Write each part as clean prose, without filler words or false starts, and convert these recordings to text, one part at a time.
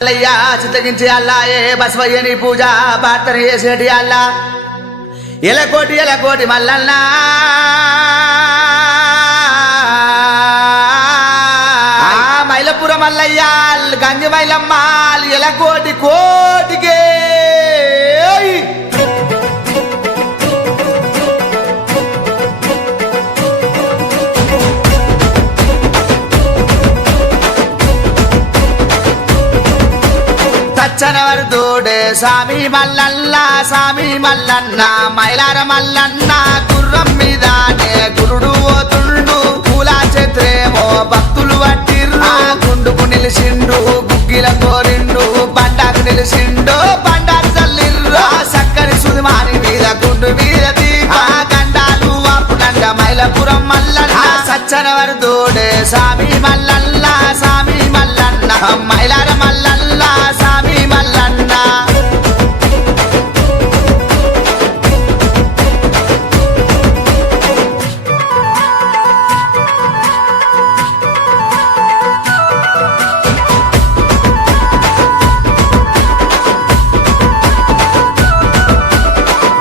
అల్లయ్యా చిత్తగించి అల్లాయే బసవయ్యని పూజ ప్రార్థన చేసేటి అల్లా ఎలకోటి మల్లన్నా మైలపుర మల్లయ్యా గంజి మైలమ్మ ఎలకోటి కోటికే చనవర్దోడే సామి మల్లన్న మైలార మల్లన్న గుర్రం మీదనే గురుడు పోతుండు పూలా చేత్రేమో భక్తులు పట్టిర్రు గుండుకు నిలిచిండు గుగ్గిల కోరిండు బండాకు నిలిచిండు బండారు చల్లిర్రు సక్కరి సుదిమాని మీద గుండు మీద దీప గండాలు అప్పుడండ మైలపురం మల్లన్న సచ్చనవర్దోడే సామి మల్లన్న మైలార మల్లన్న సామి మల్లన్న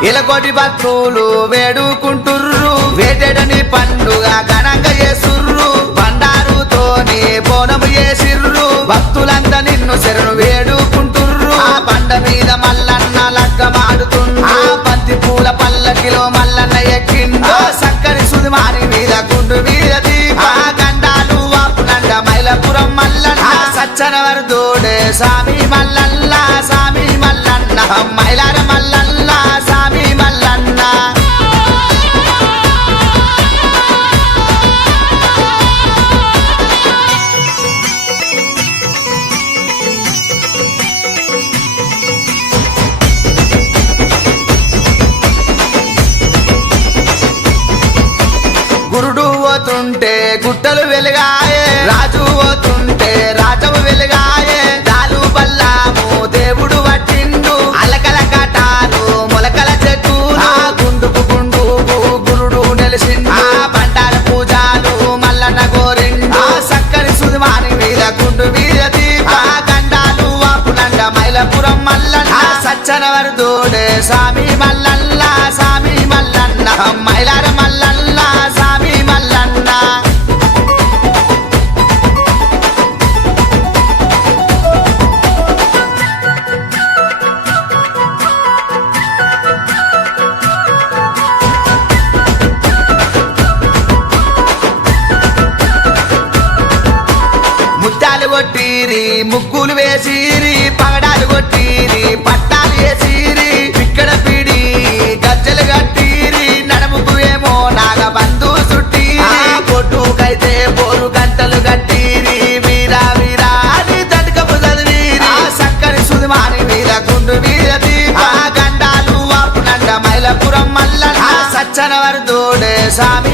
ఇలకోటి భక్తులు వేడుకుంటుర్రు వేటెడని పండుగ ఘనంగా చేసుర్రు బండారుతోని బోనము చేసిర్రు భక్తులంతా నిన్ను శరణు వేడుకుంటుర్రు ఆ బండ మీద మల్లన్న లగ్గమాడుతుండు ఆ బంతి పూల పల్లకిలో మల్లన్న ఎక్కిండు సక్కరి సుదిమాని మీద గుండు మీద దీప గండాలు వాపునండ మైలపురం మల్లన్న సచ్చనవర్దోడే సామి మల్లన్న మైలార మల్లన్న సామి మల్లన్న గురుడు పోతుంటే గుట్టలు వెలుగాయే రాజు పోతుంటే రాజము వెలుగాయే దాలు బల్లాము దేవుడు పట్టిండు అలకల కటాలు మొలకల చెట్టు గుండుకు గురుడు నెలిసిండు బండార పూజలు మల్లన్న గోరిండు సక్కరి సుదిమాని మీద గుండు మీద దీప గండాలు అప్పుడండ మైలపురం మల్లన్న సచ్చనవర్దోడే సామి మల్లన్న మైలార మల్లన్న సామి మల్లన్న ముత్యాలు కొట్టిరి ముగ్గులు వేసిరి పగడాలు కొట్టిరి పట్టాలు వేసిరి ఇక్కడ పిడి గజ్జలు కట్టిరి నడుముకు ఏమో నాగబంధు చుట్టి కొట్టుకైతే బోరు గంటలు కట్టిరి వీరా అని తటకపు చదివిరి సక్కరి సుదిమాని మీద గుండు మీద దీప గండాలు అప్పుడండ మైలపురం మల్లన్న సచ్చనవర్దోడే సామి